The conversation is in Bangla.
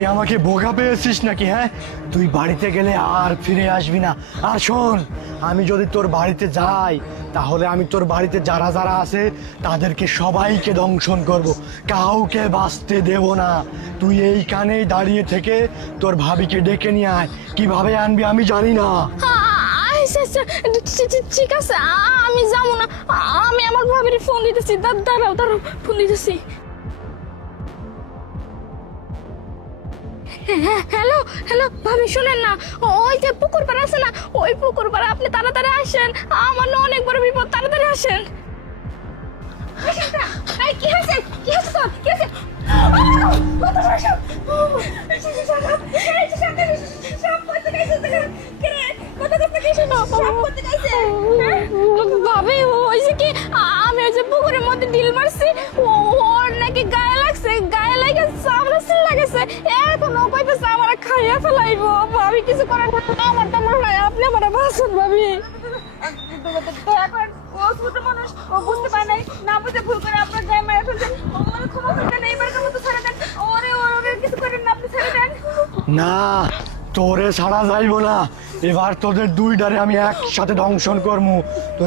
আমাকে বোকা পেয়েছিস নাকি? হ্যাঁ, তুই বাড়িতে গেলে আর ফিরে আসবি না। আর শোন, আমি যদি তোর বাড়িতে যাই তাহলে আমি তোর বাড়িতে যারা যারা আছে তাদেরকে সবাইকে দংশন করব, কাউকে বাঁচতে দেব না। তুই এইখানেই দাঁড়িয়ে থেকে তোর ভাবিকে ডেকে নিয়ে আয়। কিভাবে আনবি আমি জানি না। আচ্ছা আচ্ছা, ঠিক আছে, আমি যাবো না। আমি আমার ভাবির ফোন দিতেছি। দাঁড়াও দাঁড়াও, ফোন দিতেছি। হ্যালো হ্যালো, ভাবি শুনেন না, ওই যে পুকুর পাড় আছে না, ওই পুকুর পাড়ে আপনি তাড়াতাড়ি আসেন। আমার না অনেক বড় বিপদ, তাড়াতাড়ি আসেন। কি হয়েছে? কি হয়েছে তোর? কি হয়েছে? ভাবি হয়েছে কি, আমি ওই যে পুকুরের মধ্যে ডিল মারছি, ওর নাকি গায়ে লাগছে, গায়ে লাগে চামড়া সিল লাগেছে। এখন ও কইতেছে আমার খাইয়া ফেলাইবো। ভাবি কিছু করেন না, আমার তো মনে হয় আপনি আমার বাঁচান ভাবি। ও ছোট মানুষ, ও বুঝতে পারে নাই, না বুঝে ভুল করে আপনার গায়ে মেরে ফেলছেন। ওর ক্ষমা করে দেন, এইবারকার মতো ছেড়ে দেন। ওরে কিছু করেন না, আপনি ছেড়ে দেন। না, তোরে ছাড়া যাইব না। এবার তোদের দুইটারে আমি একসাথে দংশন করবো। তোরা